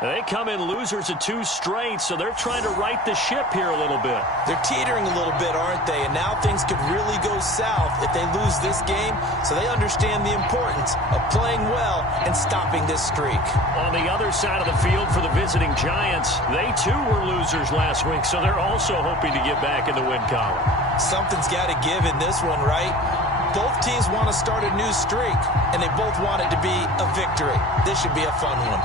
They come in losers of 2 straight, so they're trying to right the ship here a little bit. They're teetering a little bit, aren't they? And now things could really go south if they lose this game, so they understand the importance of playing well and stopping this streak. On the other side of the field for the visiting Giants, they too were losers last week, so they're also hoping to get back in the win column. Something's got to give in this one, right? Both teams want to start a new streak, and they both want it to be a victory. This should be a fun one.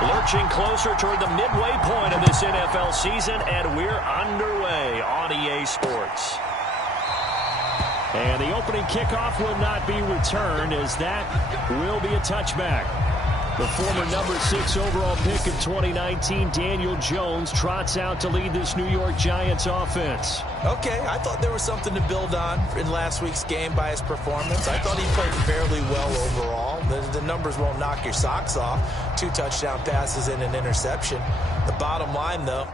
Lurching closer toward the midway point of this NFL season, and we're underway on EA Sports. And the opening kickoff will not be returned, as that will be a touchback. The former number 6 overall pick of 2019, Daniel Jones, trots out to lead this New York Giants offense. Okay, I thought there was something to build on in last week's game by his performance. I thought he played fairly well overall. The numbers won't knock your socks off. 2 touchdown passes and an interception. The bottom line, though,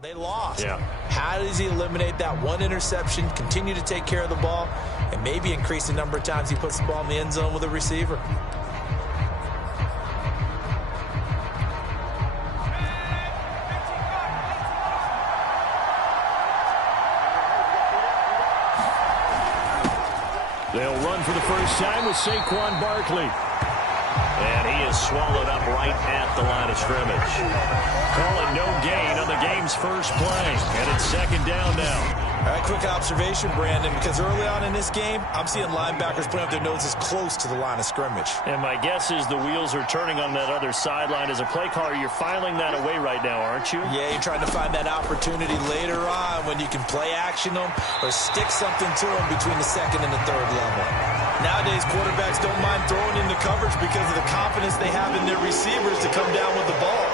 They lost. Yeah. How does he eliminate that one interception, continue to take care of the ball, and maybe increase the number of times he puts the ball in the end zone with a receiver? They'll run for the first time with Saquon Barkley. And he is swallowed up right at the line of scrimmage. Calling no gain on the game's first play. And it's second down now. All right, quick observation, Brandon, because early on in this game, I'm seeing linebackers putting up their noses close to the line of scrimmage. And my guess is the wheels are turning on that other sideline. As a play caller, you're filing that away right now, aren't you? Yeah, you're trying to find that opportunity later on when you can play action them or stick something to them between the second and the third level. Nowadays, quarterbacks don't mind throwing into coverage because of the confidence they have in their receivers to come down with the ball.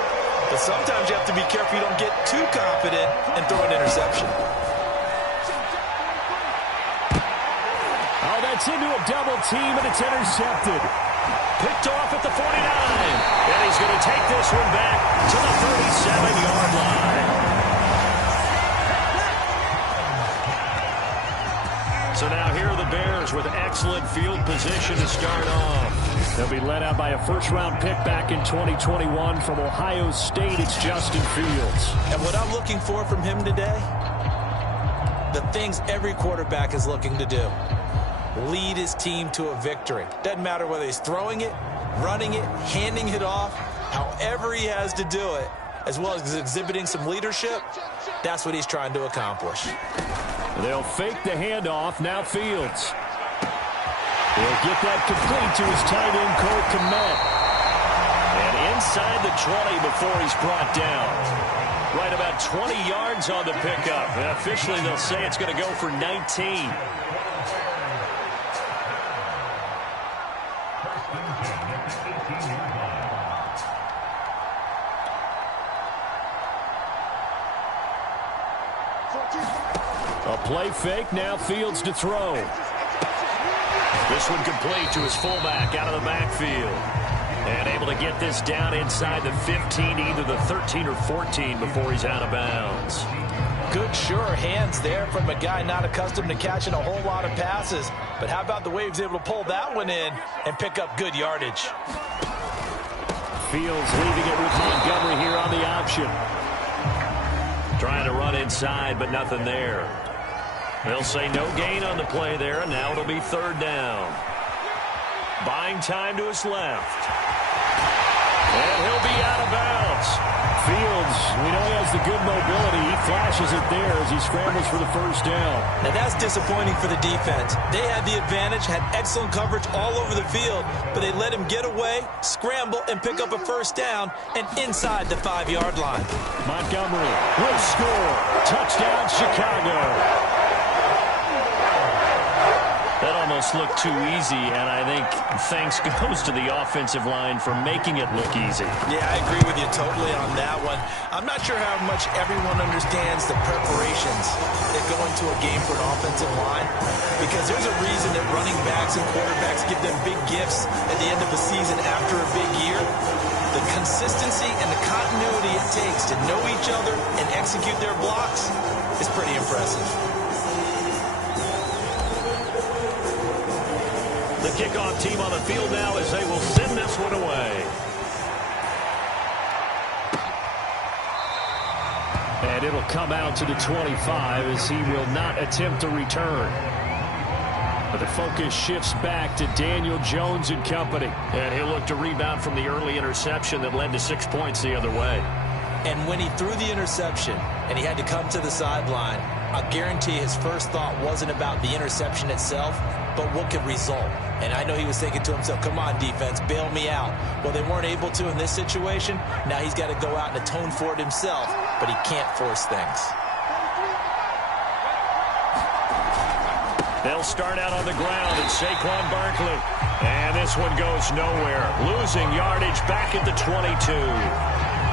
But sometimes you have to be careful you don't get too confident and throw an interception. Oh, that's into a double team, and it's intercepted. Picked off at the 49. And he's going to take this one back to the 37-yard line. So now here are the Bears with excellent field position to start off. They'll be led out by a first-round pick back in 2021 from Ohio State. It's Justin Fields. And what I'm looking for from him today, the things every quarterback is looking to do. Lead his team to a victory. Doesn't matter whether he's throwing it, running it, handing it off, however he has to do it, as well as exhibiting some leadership, that's what he's trying to accomplish. They'll fake the handoff. Now Fields. He'll get that complete to his tight end, Cole Kmet. And inside the 20 before he's brought down. Right about 20 yards on the pickup. And officially, they'll say it's going to go for 19. A play fake, now Fields to throw. This one complete to his fullback out of the backfield. And able to get this down inside the 15, either the 13 or 14 before he's out of bounds. Good, sure hands there from a guy not accustomed to catching a whole lot of passes. But how about the way he was able to pull that one in and pick up good yardage? Fields leaving it with Montgomery here on the option. Trying to run inside, but nothing there. They'll say no gain on the play there, and now it'll be third down. Buying time to his left. And he'll be out of bounds. Fields, we know he has the good mobility. He flashes it there as he scrambles for the first down. Now that's disappointing for the defense. They had the advantage, had excellent coverage all over the field, but they let him get away, scramble, and pick up a first down, and inside the 5-yard line. Montgomery will score. Touchdown, Chicago. That almost looked too easy, and I think thanks goes to the offensive line for making it look easy. Yeah, I agree with you totally on that one. I'm not sure how much everyone understands the preparations that go into a game for an offensive line, because there's a reason that running backs and quarterbacks give them big gifts at the end of the season after a big year. The consistency and the continuity it takes to know each other and execute their blocks is pretty impressive. The kickoff team on the field now as they will send this one away. And it'll come out to the 25 as he will not attempt to return. But the focus shifts back to Daniel Jones and company. And he'll look to rebound from the early interception that led to 6 points the other way. And when he threw the interception and he had to come to the sideline, I guarantee his first thought wasn't about the interception itself, but what could result. And I know he was thinking to himself, come on, defense, bail me out. Well, they weren't able to in this situation. Now he's got to go out and atone for it himself, but he can't force things. They'll start out on the ground and Saquon Barkley. And this one goes nowhere. Losing yardage back at the 22.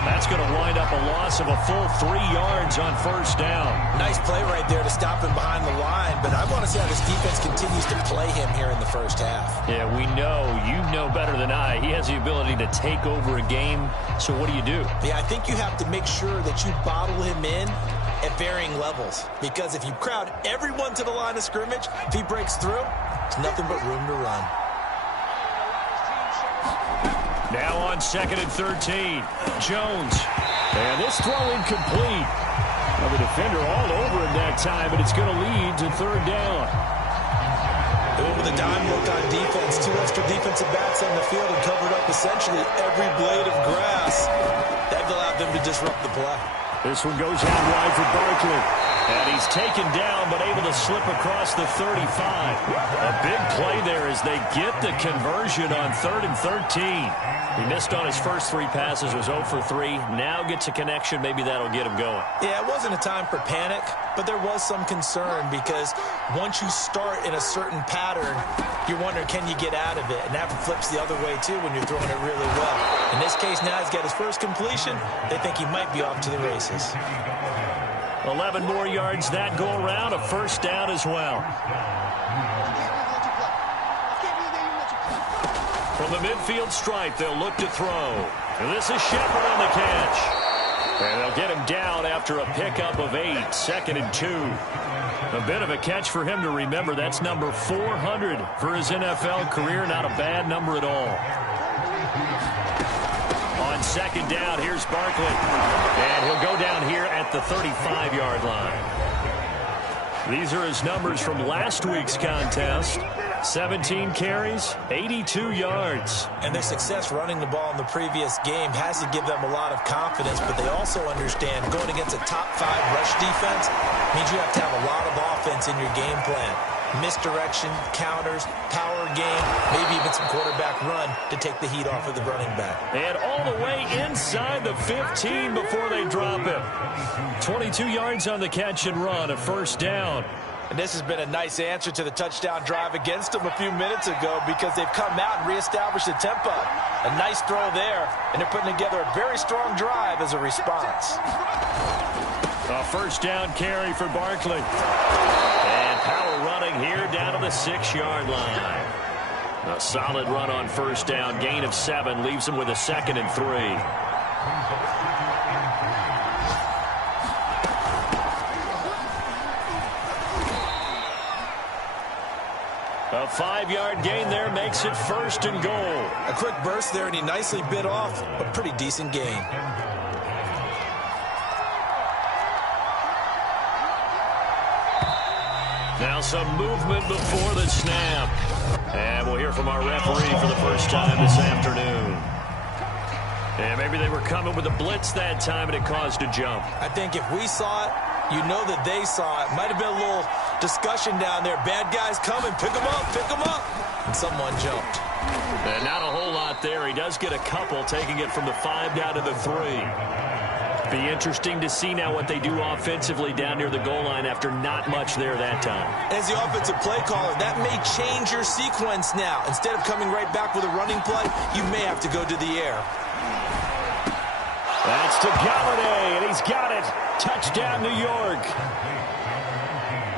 That's going to wind up a loss of a full 3 yards on first down. Nice play right there to stop him behind the line, but I want to see how this defense continues to play him here in the first half. Yeah, we know. You know better than I. He has the ability to take over a game, so what do you do? Yeah, I think you have to make sure that you bottle him in at varying levels, because if you crowd everyone to the line of scrimmage, if he breaks through, it's nothing but room to run. Now on 2nd and 13, Jones. And this throw incomplete. Well, the defender all over him that time, but it's going to lead to 3rd down. With a dime look on defense, 2 extra defensive backs on the field and covered up essentially every blade of grass. That allowed them to disrupt the play. This one goes out wide for Barkley. And he's taken down, but able to slip across the 35. A big play there as they get the conversion on 3rd and 13. He missed on his first 3 passes, was 0 for 3. Now gets a connection. Maybe that'll get him going. Yeah, it wasn't a time for panic, but there was some concern because once you start in a certain pattern, you're wondering, can you get out of it? And that flips the other way, too, when you're throwing it really well. In this case, now he's got his first completion. They think he might be off to the races. 11 more yards that go around, a first down as well. From the midfield stripe, they'll look to throw. And this is Shepard on the catch. And they'll get him down after a pickup of 8, 2nd and 2. A bit of a catch for him to remember. That's number 400 for his NFL career. Not a bad number at all. On 2nd down, here's Barkley. And he'll go down here at the 35-yard line. These are his numbers from last week's contest. 17 carries, 82 yards. And their success running the ball in the previous game has to give them a lot of confidence, but they also understand going against a top-5 rush defense means you have to have a lot of offense in your game plan. Misdirection, counters, power game, maybe even some quarterback run to take the heat off of the running back. And all the way inside the 15 before they drop him. 22 yards on the catch and run, a first down. And this has been a nice answer to the touchdown drive against them a few minutes ago because they've come out and reestablished the tempo. A nice throw there, and they're putting together a very strong drive as a response. A first down carry for Barkley. And power running here down to the 6-yard line. A solid run on first down. Gain of 7 leaves him with a 2nd and 3. A 5-yard gain there makes it 1st and goal. A quick burst there, and he nicely bit off a pretty decent gain. Now some movement before the snap. And we'll hear from our referee for the first time this afternoon. And maybe they were coming with a blitz that time and it caused a jump. I think if we saw it, you know that they saw it. Might have been a little discussion down there. Bad guys coming, pick them up, pick them up. And someone jumped. And not a whole lot there. He does get a couple, taking it from the 5 down to the 3. Be interesting to see now what they do offensively down near the goal line after not much there that time. As the offensive play caller, that may change your sequence now. Instead of coming right back with a running play, you may have to go to the air. That's to Galladay, and he's got it. Touchdown, New York.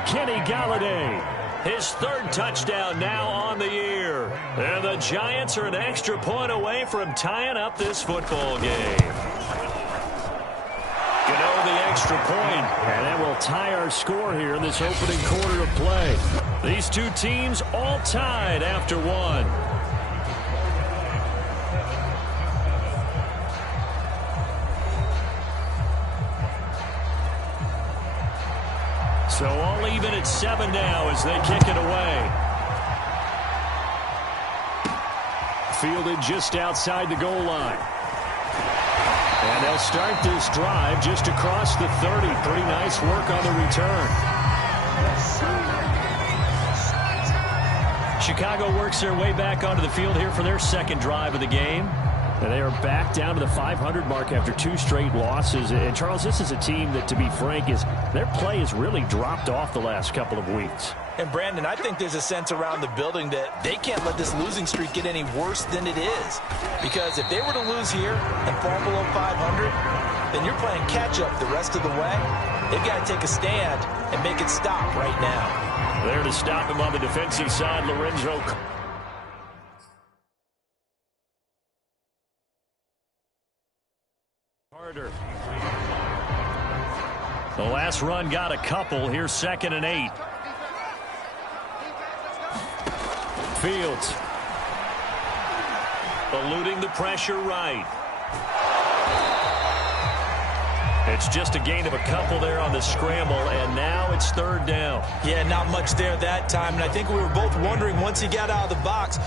Kenny Galladay, his 3rd touchdown now on the year. And the Giants are an extra point away from tying up this football game. The extra point, and that will tie our score here in this opening quarter of play. These two teams all tied after 1. So all even at 7 now as they kick it away. Fielded just outside the goal line. And they'll start this drive just across the 30. Pretty nice work on the return. Chicago works their way back onto the field here for their 2nd drive of the game. And they are back down to the 500 mark after 2 straight losses. And, Charles, this is a team that, to be frank, their play has really dropped off the last couple of weeks. And, Brandon, I think there's a sense around the building that they can't let this losing streak get any worse than it is. Because if they were to lose here and fall below 500, then you're playing catch-up the rest of the way. They've got to take a stand and make it stop right now. There to stop him on the defensive side, Lorenzo. Carter. The last run got a couple. Here's 2nd and 8. Fields. Eluding the pressure right. It's just a gain of a couple there on the scramble, and now it's 3rd down. Yeah, not much there that time, and I think we were both wondering once he got out of the box.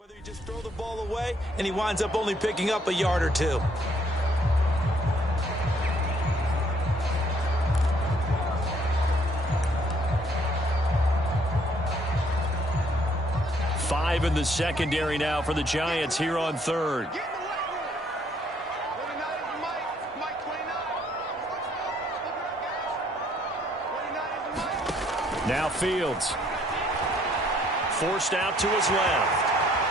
Whether you just throw the ball away and he winds up only picking up a yard or two. Five in the secondary now for the Giants here on 3rd. Now Fields. Forced out to his left.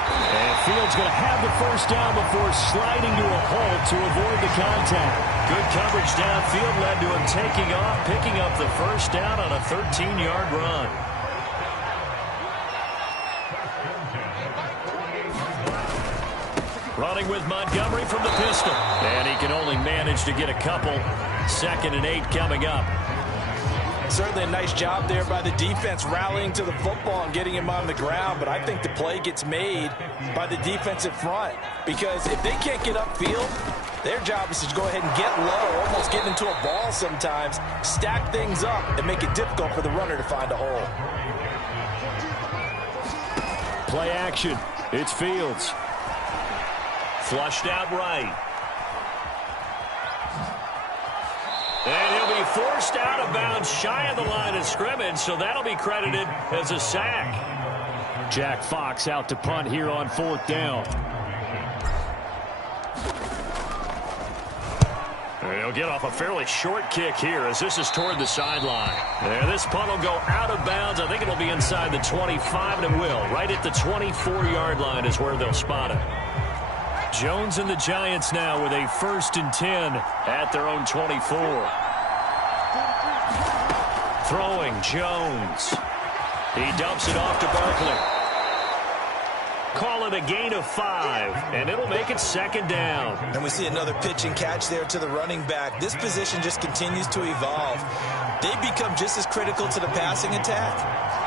And Fields going to have the 1st down before sliding to a halt to avoid the contact. Good coverage downfield led to him taking off, picking up the 1st down on a 13-yard run. Running with Montgomery from the pistol. And he can only manage to get a couple. 2nd and 8 coming up. Certainly a nice job there by the defense rallying to the football and getting him on the ground, but I think the play gets made by the defensive front because if they can't get upfield, their job is to go ahead and get low, almost get into a ball sometimes, stack things up, and make it difficult for the runner to find a hole. Play action. It's Fields. Flushed out right. And he'll be forced out of bounds shy of the line of scrimmage, so that'll be credited as a sack. Jack Fox out to punt here on 4th down. And he'll get off a fairly short kick here as this is toward the sideline. And this punt will go out of bounds. I think it'll be inside the 25, and it will. Right at the 24-yard line is where they'll spot it. Jones and the Giants now with a 1st and 10 at their own 24. Throwing Jones. He dumps it off to Barkley. Call it a gain of 5, and it'll make it 2nd down. And we see another pitch and catch there to the running back. This position just continues to evolve. They become just as critical to the passing attack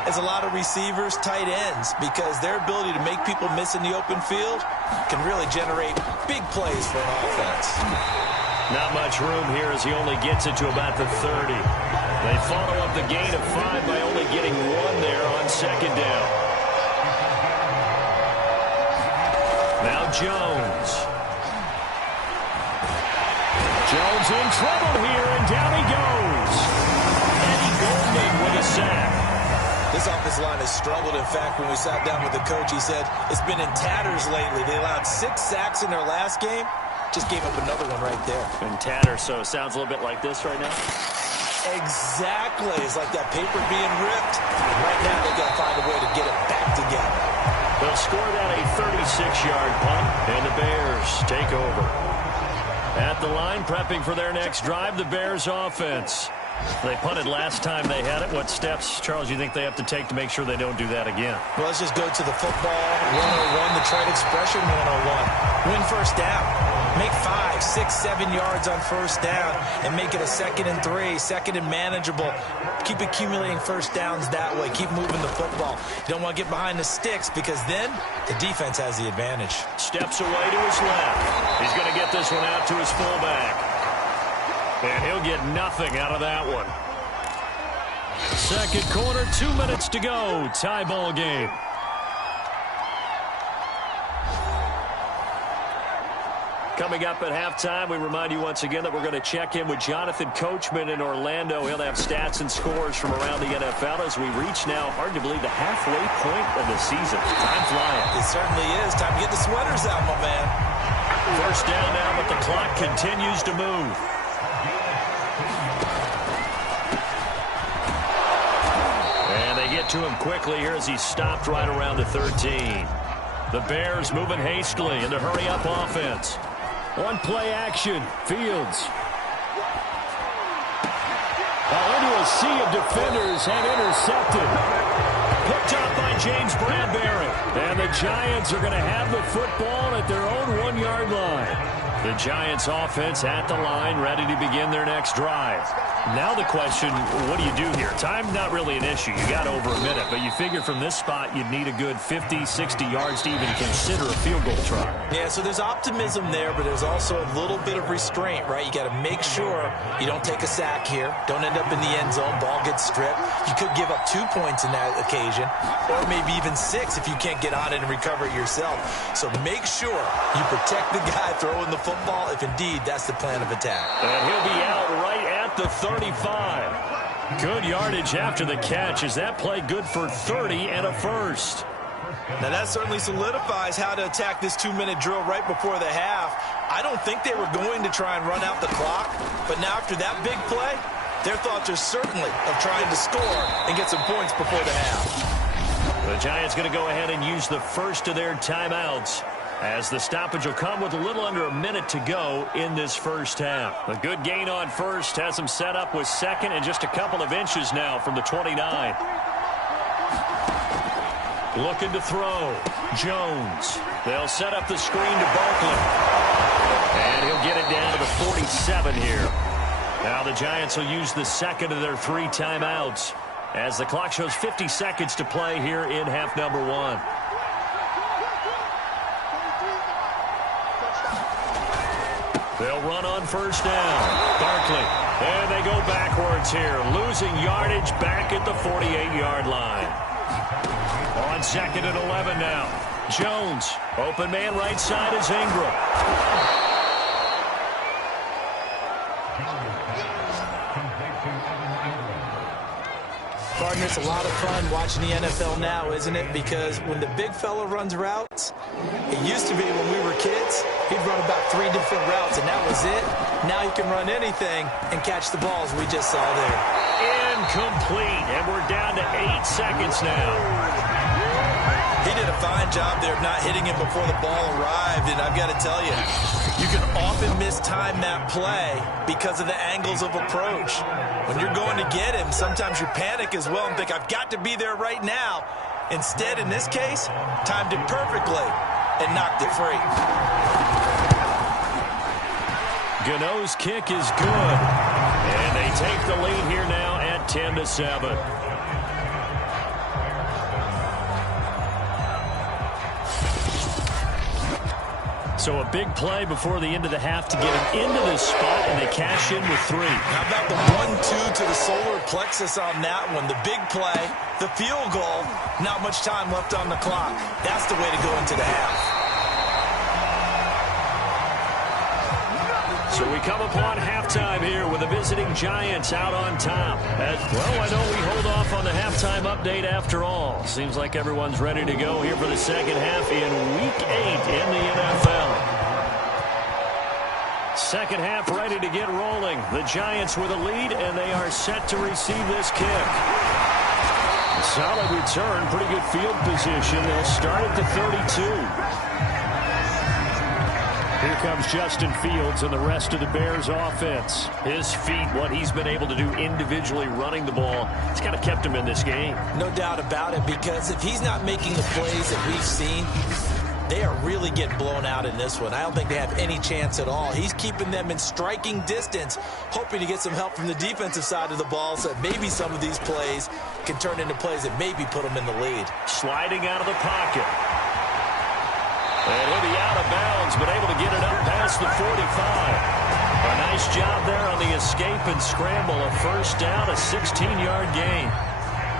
as a lot of receivers, tight ends, because their ability to make people miss in the open field can really generate big plays for an offense. Not much room here as he only gets it to about the 30. They follow up the gain of 5 by only getting 1 there on second down. Now Jones. Jones in trouble here, and down he goes. Eddie Goldman with a sack. This offensive line has struggled. In fact, when we sat down with the coach, he said it's been in tatters lately. They allowed 6 sacks in their last game. Just gave up another one right there. In tatters, so it sounds a little bit like this right now. Exactly. It's like that paper being ripped. And right now, they got to find a way to get it back together. They'll score that a 36-yard punt, and the Bears take over. At the line, prepping for their next drive, the Bears offense. They punted last time they had it. What steps, Charles, you think they have to take to make sure they don't do that again? Well, let's just go to the football 101, the trade expression 101. Win first down. Make 5, 6, 7 yards on first down and make it a 2nd and 3, 2nd and manageable. Keep accumulating first downs that way. Keep moving the football. You don't want to get behind the sticks because then the defense has the advantage. Steps away to his left. He's going to get this one out to his fullback. And he'll get nothing out of that one. Second quarter, 2 minutes to go. Tie ball game. Coming up at halftime, we remind you once again that we're going to check in with Jonathan Coachman in Orlando. He'll have stats and scores from around the NFL as we reach now, hard to believe, the halfway point of the season. Time flying. It certainly is. Time to get the sweaters out, my man. First down now, but the clock continues to move. And they get to him quickly here as he's stopped right around the 13. The Bears moving hastily in the hurry-up offense. One play action. Fields. Into a sea of defenders and intercepted. Picked up by James Bradbury. And the Giants are going to have the football at their own 1-yard line. The Giants offense at the line, ready to begin their next drive. Now the question, what do you do here? Time not really an issue. You got over a minute, but you figure from this spot you'd need a good 50, 60 yards to even consider a field goal try. Yeah, so there's optimism there, but there's also a little bit of restraint, right? You got to make sure you don't take a sack here. Don't end up in the end zone. Ball gets stripped. You could give up 2 points in that occasion, or maybe even 6 if you can't get on it and recover it yourself. So make sure you protect the guy throwing the football if indeed that's the plan of attack. And he'll be out right at the 35. Good yardage after the catch. Is that play good for 30 and a first? Now that certainly solidifies how to attack this 2-minute drill right before the half. I don't think they were going to try and run out the clock, but now after that big play, their thoughts are certainly of trying to score and get some points before the half. The Giants going to go ahead and use the first of their timeouts, as the stoppage will come with a little under a minute to go in this first half. A good gain on first has them set up with second and just a couple of inches now from the 29. Looking to throw. Jones. They'll set up the screen to Barkley. And he'll get it down to the 47 here. Now the Giants will use the second of their 3 timeouts as the clock shows 50 seconds to play here in half number 1. They'll run on first down. Barkley. And they go backwards here. Losing yardage back at the 48-yard line. On second and 11 now. Jones. Open man right side is Ingram. Partner, it's a lot of fun watching the NFL now, isn't it? Because when the big fella runs routes, it used to be when we were kids, he'd run about 3 different routes, and that was it. Now he can run anything and catch the balls we just saw there. Incomplete, and we're down to 8 seconds now. He did a fine job there of not hitting him before the ball arrived, and I've got to tell you, you can often mistime that play because of the angles of approach. When you're going to get him, sometimes you panic as well and think, I've got to be there right now. Instead, in this case, timed it perfectly and knocked it free. Gano's kick is good, and they take the lead here now at 10-7. So a big play before the end of the half to get him into this spot, and they cash in with 3. How about the 1-2 to the solar plexus on that one? The big play, the field goal, not much time left on the clock. That's the way to go into the half. So we come upon halftime here with the visiting Giants out on top. Well, I know we hold off on the halftime update after all. Seems like everyone's ready to go here for the second half in Week 8 in the NFL. Second half ready to get rolling. The Giants with a lead, and they are set to receive this kick. Solid return, pretty good field position. They'll start at the 32. Here comes Justin Fields and the rest of the Bears offense. His feet, what he's been able to do individually running the ball, it's kind of kept him in this game. No doubt about it, because if he's not making the plays that we've seen, they are really getting blown out in this one. I don't think they have any chance at all. He's keeping them in striking distance, hoping to get some help from the defensive side of the ball so that maybe some of these plays can turn into plays that maybe put them in the lead. Sliding out of the pocket. And he'll be out of bounds, but able to get it up past the 45. A nice job there on the escape and scramble. A first down, a 16-yard gain.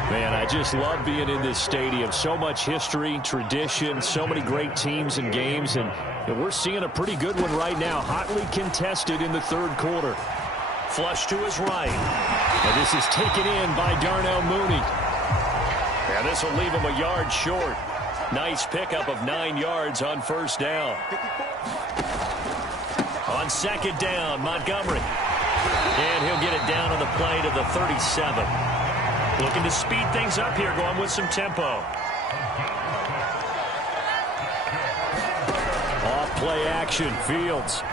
Man, I just love being in this stadium. So much history, tradition, so many great teams and games. And we're seeing a pretty good one right now. Hotly contested in the third quarter. Flush to his right. And this is taken in by Darnell Mooney. And this will leave him a yard short. Nice pickup of 9 yards on first down. On second down, Montgomery. And he'll get it down on the play to the 37. Looking to speed things up here, going with some tempo. Off play action, Fields.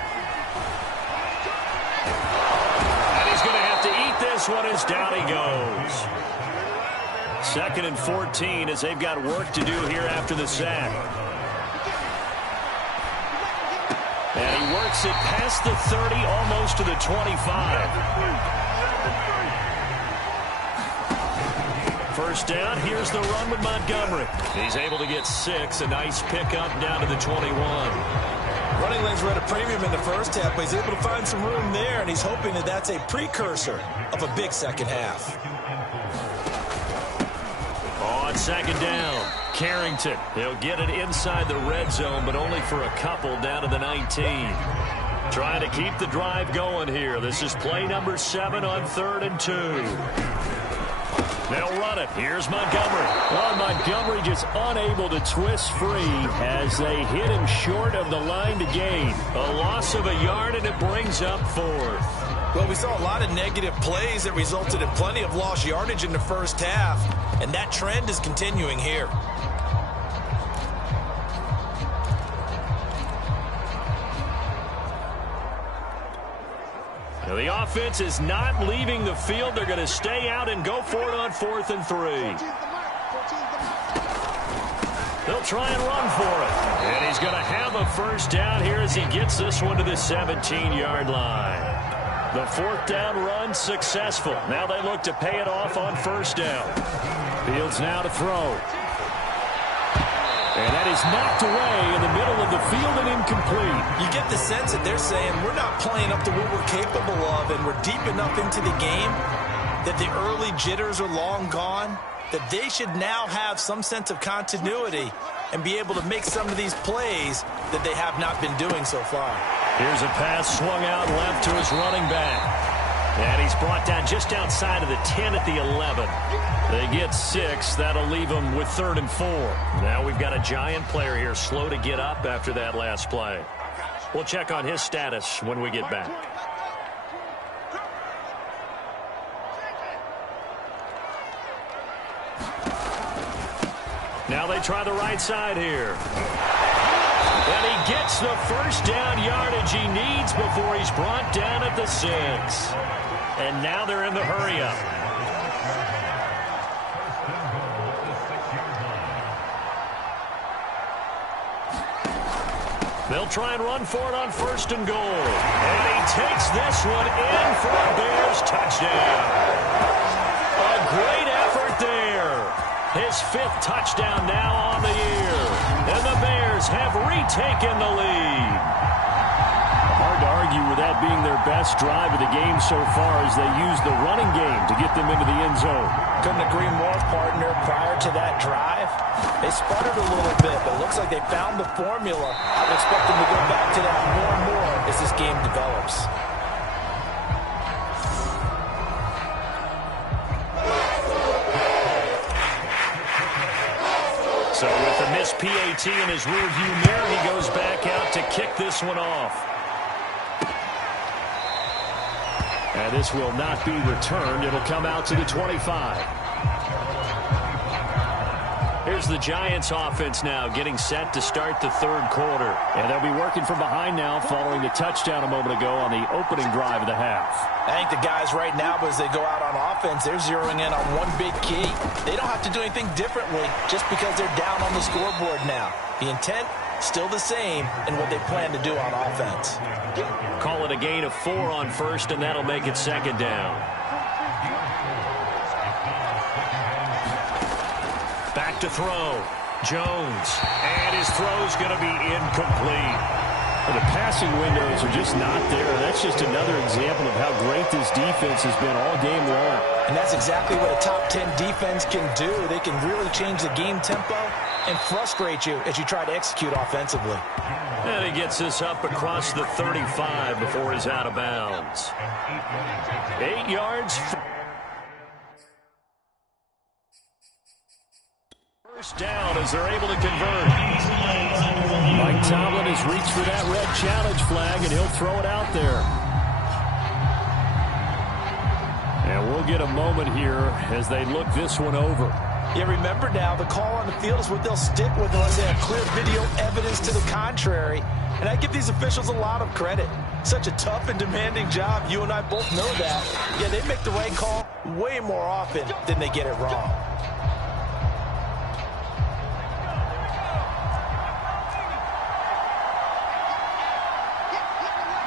And he's going to have to eat this one as down he goes. 2nd and 14 as they've got work to do here after the sack. And he works it past the 30, almost to the 25. First down, here's the run with Montgomery. He's able to get 6, a nice pickup down to the 21. Running lanes were at a premium in the first half, but he's able to find some room there, and he's hoping that that's a precursor of a big second half. On second down, Carrington. He'll get it inside the red zone, but only for a couple down to the 19. Trying to keep the drive going here. This is play number 7 on 3rd and 2. They'll run it. Here's Montgomery. Well, Montgomery just unable to twist free as they hit him short of the line to gain. A loss of a yard, and it brings up 4th. Well, we saw a lot of negative plays that resulted in plenty of lost yardage in the first half, and that trend is continuing here. Now, the offense is not leaving the field. They're going to stay out and go for it on 4th and 3. They'll try and run for it. And he's going to have a first down here as he gets this one to the 17-yard line. The 4th down run successful. Now they look to pay it off on first down. Fields now to throw. And that is knocked away in the middle of the field and incomplete. You get the sense that they're saying we're not playing up to what we're capable of, and we're deep enough into the game that the early jitters are long gone, that they should now have some sense of continuity and be able to make some of these plays that they have not been doing so far. Here's a pass swung out left to his running back. And he's brought down just outside of the 10 at the 11. They get 6. That'll leave them with 3rd and 4. Now we've got a Giant player here slow to get up after that last play. We'll check on his status when we get back. Now they try the right side here. And he gets the first down yardage he needs before he's brought down at the 6. And now they're in the hurry-up. They'll try and run for it on 1st and goal. And he takes this one in for a Bears touchdown. A great effort there. His 5th touchdown now on the year. And the Bears have retaken the lead. Hard to argue with that being their best drive of the game so far as they use the running game to get them into the end zone. Couldn't agree more, partner. Prior to that drive, they sputtered a little bit, but it looks like they found the formula. I would expect them to go back to that more and more as this game develops. So with the missed PAT in his rearview mirror, he goes back out to kick this one off. And this will not be returned. It'll come out to the 25. Here's the Giants offense now getting set to start the 3rd quarter. And they'll be working from behind now following the touchdown a moment ago on the opening drive of the half. I think the guys right now, as they go out on offense, they're zeroing in on one big key. They don't have to do anything differently just because they're down on the scoreboard now. The intent, still the same in what they plan to do on offense. Call it a gain of 4 on 1st, and that'll make it 2nd down. Back to throw. Jones. And his throw's going to be incomplete. Well, the passing windows are just not there. That's just another example of how great this defense has been all game long. And that's exactly what a top 10 defense can do. They can really change the game tempo and frustrate you as you try to execute offensively. And he gets this up across the 35 before he's out of bounds. 8 yards. First down as they're able to convert. Mike Tomlin has reached for that red challenge flag, and he'll throw it out there. And we'll get a moment here as they look this one over. Yeah, remember now, the call on the field is what they'll stick with unless they have clear video evidence to the contrary. And I give these officials a lot of credit. Such a tough and demanding job. You and I both know that. Yeah, they make the right call way more often than they get it wrong.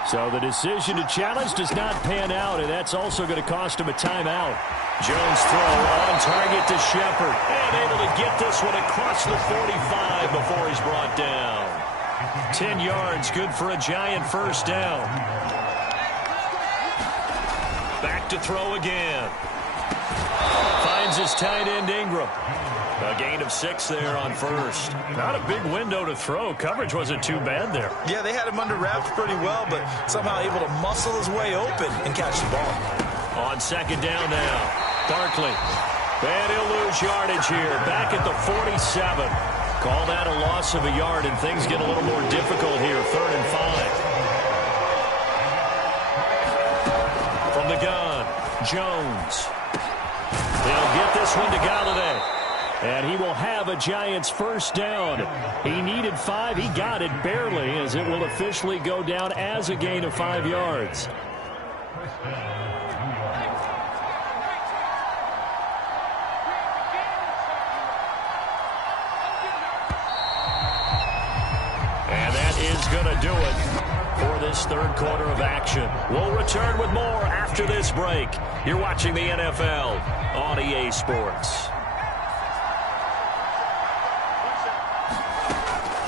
So the decision to challenge does not pan out, and that's also going to cost him a timeout. Jones throw on target to Shepard, and able to get this one across the 45 before he's brought down. 10 yards, good for a Giant first down. Back to throw again. Finds his tight end Ingram. A gain of 6 there on first. Not a big window to throw. Coverage wasn't too bad there. Yeah, they had him under wraps pretty well, but somehow able to muscle his way open and catch the ball. On 2nd down now, Barkley. And he'll lose yardage here. Back at the 47. Call that a loss of a yard, and things get a little more difficult here. 3rd and 5. From the gun, Jones. He'll get this one to Galladay. And he will have a Giants first down. He needed 5. He got it barely, as it will officially go down as a gain of 5 yards. And that is going to do it for this 3rd quarter of action. We'll return with more after this break. You're watching the NFL on EA Sports.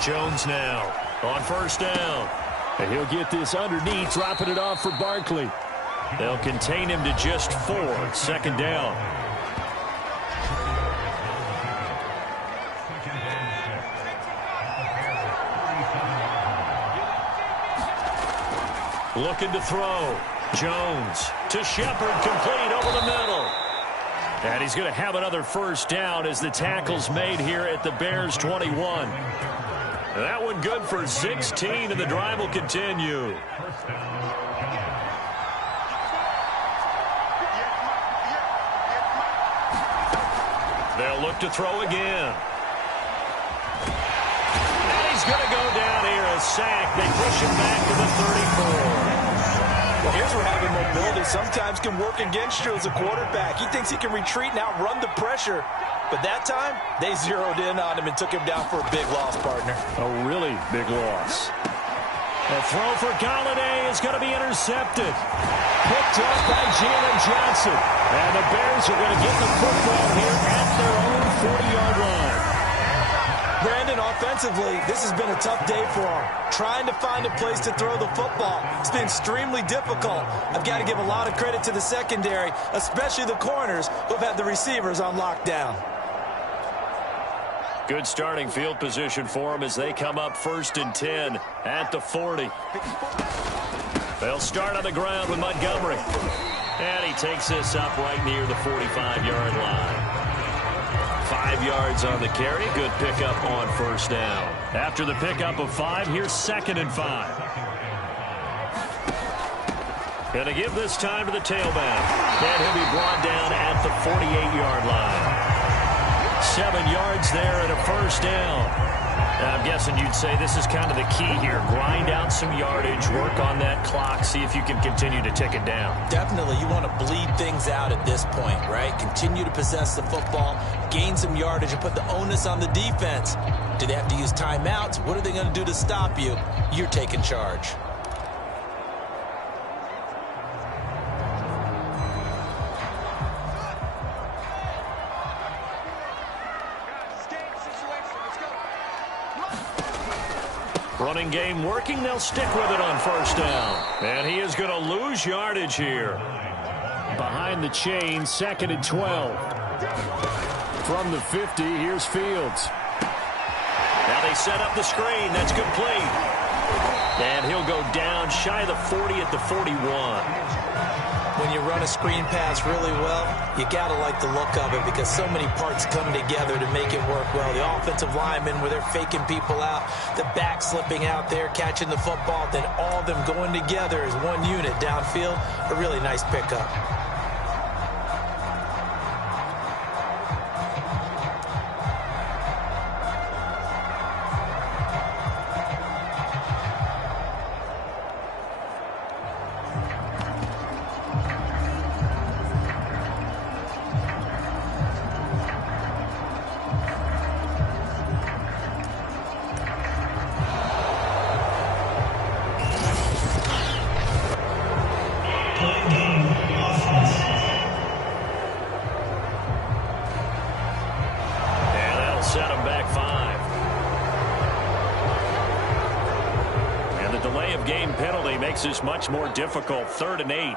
Jones now on first down. And he'll get this underneath, dropping it off for Barkley. They'll contain him to just 4. 2nd down. Looking to throw. Jones to Shepard, complete over the middle. And he's going to have another first down as the tackle's made here at the Bears 21. That one good for 16, and the drive will continue. They'll look to throw again. And he's going to go down here, a sack. They push him back to the 34. Well, here's where having mobility sometimes can work against you as a quarterback. He thinks he can retreat and outrun the pressure. But that time, they zeroed in on him and took him down for a big loss, partner. A really big loss. A throw for Galladay is going to be intercepted. Picked up by Jalen Johnson. And the Bears are going to get the football here at their own 40-yard line. Brandon, offensively, this has been a tough day for him. Trying to find a place to throw the football. It's been extremely difficult. I've got to give a lot of credit to the secondary, especially the corners who've had the receivers on lockdown. Good starting field position for them as they come up 1st and 10 at the 40. They'll start on the ground with Montgomery. And he takes this up right near the 45-yard line. 5 yards on the carry. Good pickup on 1st down. After the pickup of 5, here's 2nd and 5. Going to give this time to the tailback. And he'll be brought down at the 48-yard line. 7 yards there and a 1st down. I'm guessing you'd say this is kind of the key here. Grind out some yardage, work on that clock, see if you can continue to tick it down. Definitely. You want to bleed things out at this point, right? Continue to possess the football, gain some yardage, and put the onus on the defense. Do they have to use timeouts? What are they going to do to stop you? You're taking charge. Running game working. They'll stick with it on 1st down. And he is going to lose yardage here. Behind the chain, 2nd and 12. From the 50, here's Fields. Now they set up the screen. That's complete. And he'll go down shy of the 40 at the 41. When you run a screen pass really well, you got to like the look of it because so many parts come together to make it work well. The offensive linemen, where they're faking people out, the back slipping out there, catching the football, then all of them going together as one unit downfield. A really nice pickup. Is much more difficult. 3rd and 8.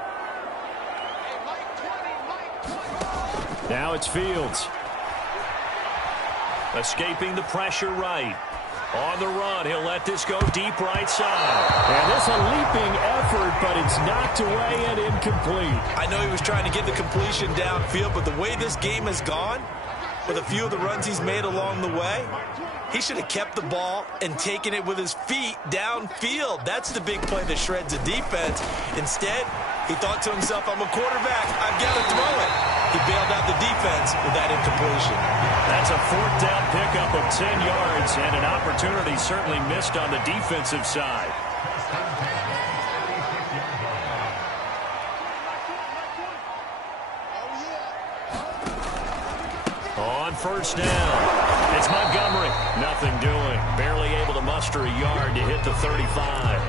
Now it's Fields. Escaping the pressure right. On the run, he'll let this go deep right side. And this a leaping effort, but it's knocked away and incomplete. I know he was trying to get the completion downfield, but the way this game has gone, with a few of the runs he's made along the way, he should have kept the ball and taken it with his feet downfield. That's the big play that shreds the defense. Instead, he thought to himself, I'm a quarterback. I've got to throw it. He bailed out the defense with that incompletion. That's a 4th down pickup of 10 yards and an opportunity certainly missed on the defensive side. On 1st down, it's Montgomery. Nothing doing. Barely able to muster a yard to hit the 35.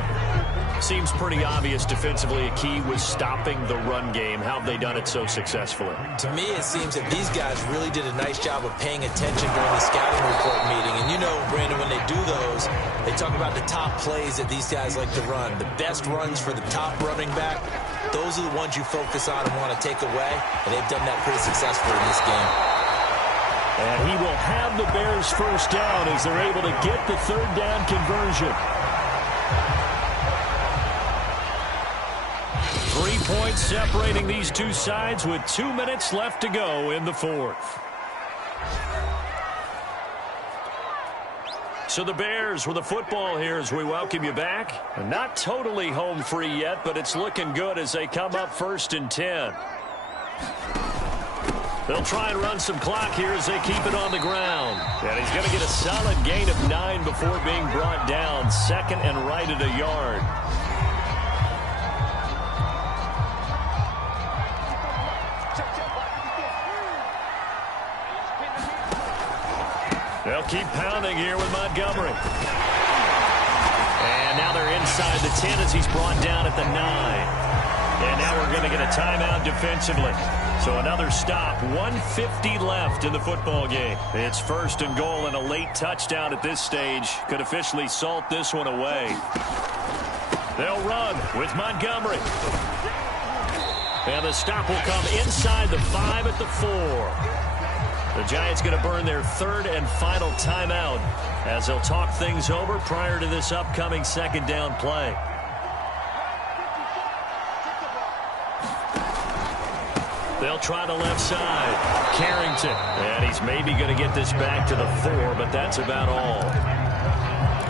Seems pretty obvious defensively a key was stopping the run game. How have they done it so successfully? To me, it seems that these guys really did a nice job of paying attention during the scouting report meeting. And you know, Brandon, when they do those, they talk about the top plays that these guys like to run. The best runs for the top running back, those are the ones you focus on and want to take away. And they've done that pretty successfully in this game. And he will have the Bears 1st down as they're able to get the 3rd down conversion. 3 points separating these two sides with 2 minutes left to go in the 4th. So the Bears with the football here as we welcome you back. Not totally home free yet, but it's looking good as they come up 1st and 10. They'll try and run some clock here as they keep it on the ground. And he's going to get a solid gain of 9 before being brought down. 2nd and right at a yard. They'll keep pounding here with Montgomery. And now they're inside the 10 as he's brought down at the 9. And now we're going to get a timeout defensively. So another stop, 1:50 left in the football game. It's 1st and goal, and a late touchdown at this stage could officially salt this one away. They'll run with Montgomery. And the stop will come inside the 5 at the 4. The Giants going to burn their 3rd and final timeout as they'll talk things over prior to this upcoming 2nd down play. They'll try the left side. Carrington. And he's maybe going to get this back to the 4, but that's about all.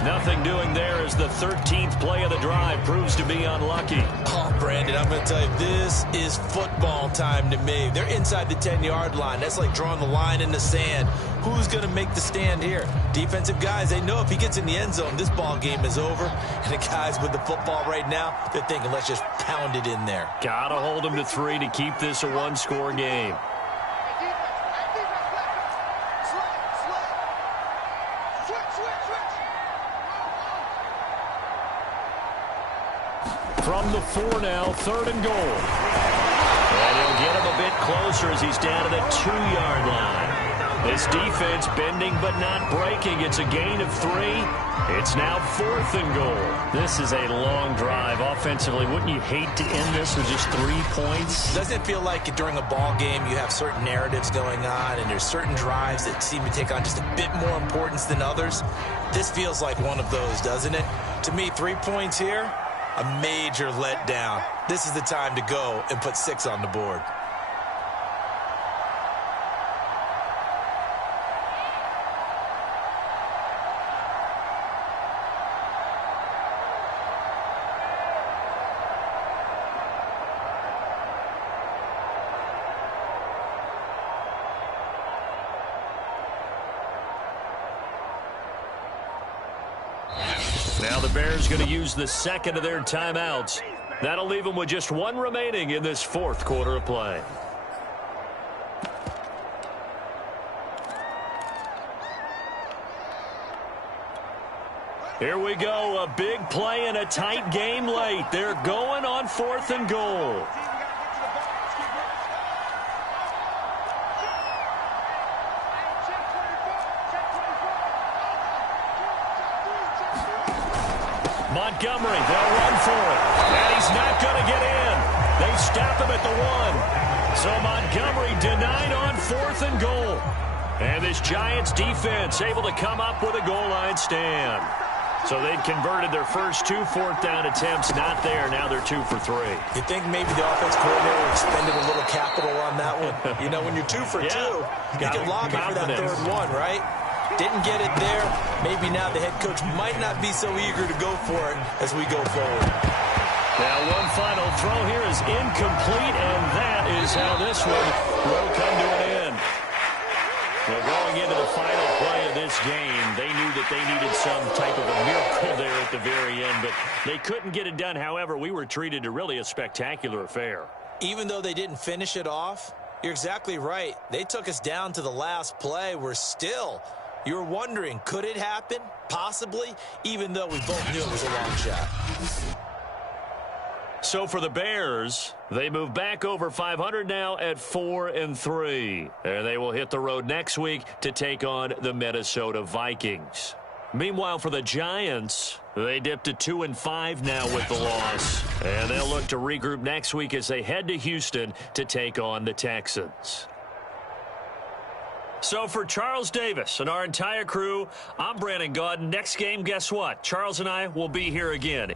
Nothing doing there as the 13th play of the drive proves to be unlucky. Oh, Brandon, I'm going to tell you, this is football time to me. They're inside the 10-yard line. That's like drawing the line in the sand. Who's going to make the stand here? Defensive guys, they know if he gets in the end zone, this ball game is over. And the guys with the football right now, they're thinking, let's just pound it in there. Got to hold them to 3 to keep this a 1-score game. From the 4 now, 3rd and goal. And he'll get him a bit closer as he's down to the 2-yard line. This defense bending but not breaking. It's a gain of 3. It's now 4th and goal. This is a long drive offensively. Wouldn't you hate to end this with just 3 points? Doesn't it feel like during a ball game you have certain narratives going on and there's certain drives that seem to take on just a bit more importance than others? This feels like one of those, doesn't it? To me, 3 points here, a major letdown. This is the time to go and put 6 on the board. Now the Bears going to use the 2nd of their timeouts. That'll leave them with just 1 remaining in this 4th quarter of play. Here we go. A big play in a tight game late. They're going on 4th and goal. Montgomery, they'll run for it. And he's not going to get in. They stop him at the 1. So Montgomery denied on 4th and goal. And this Giants defense able to come up with a goal line stand. So they'd converted their first 2 4th down attempts. Not there. Now they're 2 for 3. You think maybe the offense coordinator expended a little capital on that one? You know, when you're 2 for 2, you can lobby for that 3rd one, right? Didn't get it there. Maybe now the head coach might not be so eager to go for it as we go forward. Now one final throw here is incomplete, and that is how this one will come to an end. Well, going into the final play of this game, they knew that they needed some type of a miracle there at the very end, but they couldn't get it done. However, we were treated to really a spectacular affair. Even though they didn't finish it off, you're exactly right. They took us down to the last play. We're still... You're wondering, could it happen? Possibly, even though we both knew it was a long shot. So for the Bears, they move back over 500 now at 4 and 3. And they will hit the road next week to take on the Minnesota Vikings. Meanwhile, for the Giants, they dipped to 2 and 5 now with the loss. And they'll look to regroup next week as they head to Houston to take on the Texans. So for Charles Davis and our entire crew, I'm Brandon Gaudin. Next game, guess what? Charles and I will be here again.